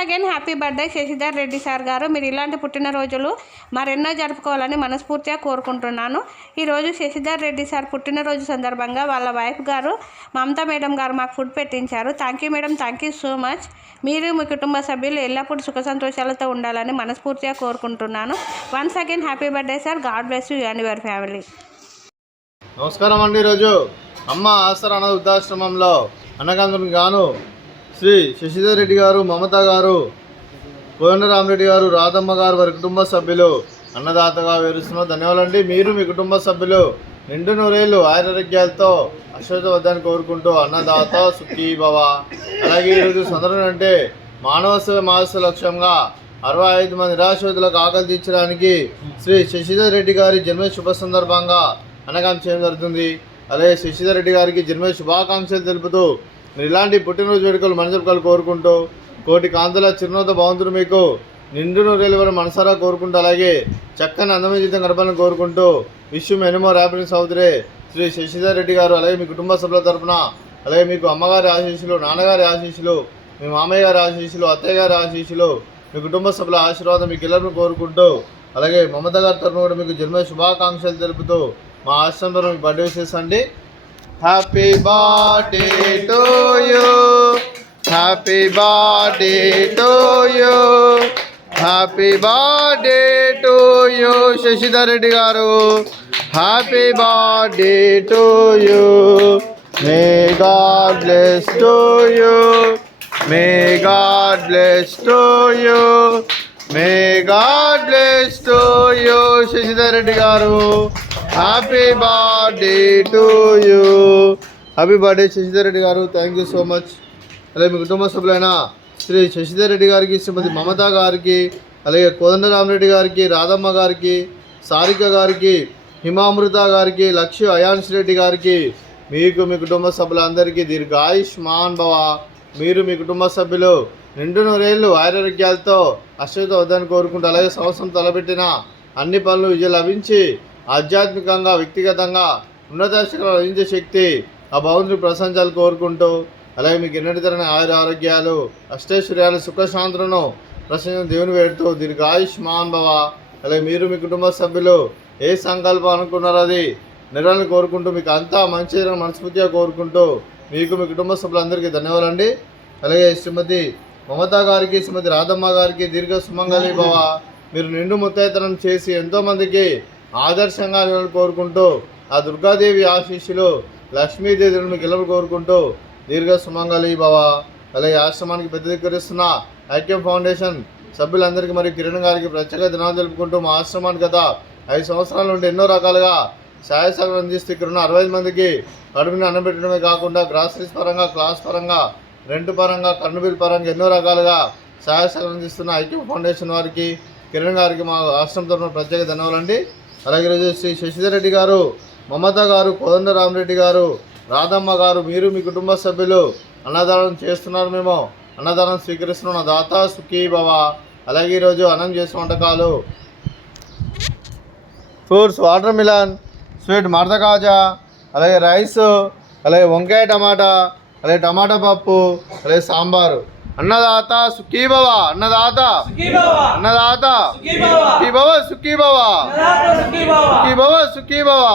Again happy birthday Shashidhar Reddy sir గారు. మీరు ఇలాంటి పుట్టినరోజులు మరెన్నో జరుపుకోవాలని మనస్ఫూర్తిగా కోరుకుంటున్నాను. ఈరోజు శశిధర్ రెడ్డి సార్ పుట్టినరోజు సందర్భంగా వాళ్ళ వైఫ్ గారు మమతా మేడం గారు మాకు ఫుడ్ పెట్టించారు. Thank you madam, thank you so much. మీరు మీ కుటుంబ సభ్యులు ఎల్లప్పుడూ సుఖ సంతోషాలతో ఉండాలని మనస్ఫూర్తిగా కోరుకుంటున్నాను. Once again happy birthday sir. God bless you and your family. నమస్కారం అండి. ఈరోజు అమ్మ ఆసరా అనాథ వృద్ధాశ్రమంలో అన్నగాంధునికి గాను శ్రీ శశిధర్ రెడ్డి గారు, మమత గారు, కోదండరామరెడ్డి గారు, రాధమ్మ గారు వారి కుటుంబ సభ్యులు అన్నదాతగా వివరిస్తున్నారు. ధన్యవాదాలండి. మీరు మీ కుటుంబ సభ్యులు నిండు నూరేళ్ళు ఆరోగ్యాలతో అశ్వతవద్దని కోరుకుంటూ అన్నదాత సుఖీ భవ. అలాగే ఈరోజు సందర్భం అంటే మానవ సేవ మానవ లక్ష్యంగా 65 మంది నిరాశ్రితులకు ఆకలి తీర్చడానికి శ్రీ శశిధర్ రెడ్డి గారి జన్మ శుభ సందర్భంగా అన్నదానం చేయడం జరుగుతుంది. అలాగే శశిధర్ రెడ్డి గారికి జన్మ శుభాకాంక్షలు తెలుపుతూ మీరు ఇలాంటి పుట్టినరోజు వేడుకలు మనసులు కోరుకుంటూ కోటి కాంతుల చిరునవ్వుతో భగవంతుడు మీకు నిండు నూరేళ్ళు వరకు మనసారా కోరుకుంటూ అలాగే చక్కని అందమైన జీవితం గడపాలని కోరుకుంటూ విషయం ఎన్నో హ్యాపీనెస్ అవుతురే శ్రీ శశిధర్ రెడ్డి గారు. అలాగే మీ కుటుంబ సభ్యుల తరఫున అలాగే మీకు అమ్మగారి ఆశీస్సులు, నాన్నగారి ఆశీస్సులు, మీ మామయ్య గారి ఆశీస్సులు, అత్తయ్య గారి ఆశీస్సులు, మీ కుటుంబ సభ్యుల ఆశీర్వాదం మీకు ಎಲ್ಲರನ್ನು కోరుకుంటూ అలాగే మమత గారి తరఫున కూడా మీకు జన్మ శుభాకాంక్షలు తెలుపుతూ మా ఆశ్రమంలో మీకు బర్త్డే విషెస్ అండి. Happy birthday to you, happy birthday to you, happy birthday to you Shashidhar Reddy గారు. Happy birthday to you. May God bless to you, may God bless to you, may God bless to you Shashidhar Reddy గారు. Happy birthday to you. Happy birthday Shashidhar Reddy గారు. Thank you so much. అలాగే మీ కుటుంబ సభ్యులైన శ్రీ శశిధర్ రెడ్డి గారికి, శ్రీమతి మమత గారికి, అలాగే కోదండరామరెడ్డి గారికి, రాధమ్మ గారికి, సారిక గారికి, హిమామృత గారికి, లక్ష్య అయాన్స్ రెడ్డి గారికి, మీకు మీ కుటుంబ సభ్యులందరికీ దీర్ఘాయుష్మాన్ భవ. మీరు మీ కుటుంబ సభ్యులు నిండు నూరేళ్ళు ఆరోగ్యాలతో అశ్వత వద్దని కోరుకుంటూ అలాగే సంవత్సరం తలపెట్టిన అన్ని పనులు విజయం లభించి ఆధ్యాత్మికంగా వ్యక్తిగతంగా ఉన్నత శిఖరాలు లభించే శక్తి ఆ భగవంతుడి ప్రశంసలు కోరుకుంటూ అలాగే మీకు ఎన్నటి తరని ఆరోగ్యాలు, అష్టైశ్వర్యాలు, సుఖశాంతులను ప్రశంస దేవుని వేడుతూ దీర్ఘాయుష్మాన్ భవ. అలాగే మీరు మీ కుటుంబ సభ్యులు ఏ సంకల్పం అనుకున్నారో అది నెరవేరాలని కోరుకుంటూ మీకు అంతా మంచి మనస్ఫూర్తిగా కోరుకుంటూ మీకు మీ కుటుంబ సభ్యులందరికీ ధన్యవాదాలండి. అలాగే శ్రీమతి మమత గారికి, శ్రీమతి రాధమ్మ గారికి దీర్ఘ సుమంగళి భవ. మీరు నిండు ముత్తైతనం చేసి ఎంతోమందికి ఆదర్శంగా కోరుకుంటూ ఆ దుర్గాదేవి ఆశీస్సులు, లక్ష్మీదేవిని మీకు ఎల్లరూ కోరుకుంటూ దీర్ఘ సుమంగళి భవ. అలాగే ఆశ్రమానికి పెద్ద దిక్కరిస్తున్న ఐక్యం ఫౌండేషన్ సభ్యులందరికీ మరియు కిరణ్ గారికి ప్రత్యేక దినాలు తెలుపుకుంటూ మా ఆశ్రమానికి గత 5 సంవత్సరాల నుండి ఎన్నో రకాలుగా సహాయ సహకారం అందిస్తూ ఇక్కడ ఉన్న 65 మందికి కడుపుని అన్నబెట్టడమే కాకుండా గ్రాసరీస్ పరంగా, క్లాస్ పరంగా, రెంట్ పరంగా, కరెంటు బిల్ పరంగా ఎన్నో రకాలుగా సహాయ సహకారం అందిస్తున్న ఐక్యం ఫౌండేషన్ వారికి, కిరణ్ గారికి మా ఆశ్రమం తరఫున ప్రత్యేక ధన్యవాదాలండి. అలాగే ఈరోజు శ్రీ శశిధర్ రెడ్డి గారు, మమత గారు, కోదండరామరెడ్డి గారు, రాధమ్మ గారు, మీరు మీ కుటుంబ సభ్యులు అన్నదానం చేస్తున్నారు. మేము అన్నదానం స్వీకరిస్తున్నాం. దాత సుఖీ భవ. అలాగే ఈరోజు అన్నం చేసిన వంటకాలు ఫ్రూట్స్, వాటర్ మిలన్, స్వీట్ మడత కాజా, అలాగే రైస్, అలాగే వంకాయ టమాటా, అలాగే టమాటా పప్పు, అలాగే సాంబారు. అన్నదాత సుఖీ భవ. అన్నదాత అన్నదాత సుఖీ భవ, సుఖీ భవ, సుఖీ భవ, సుఖీ భవ.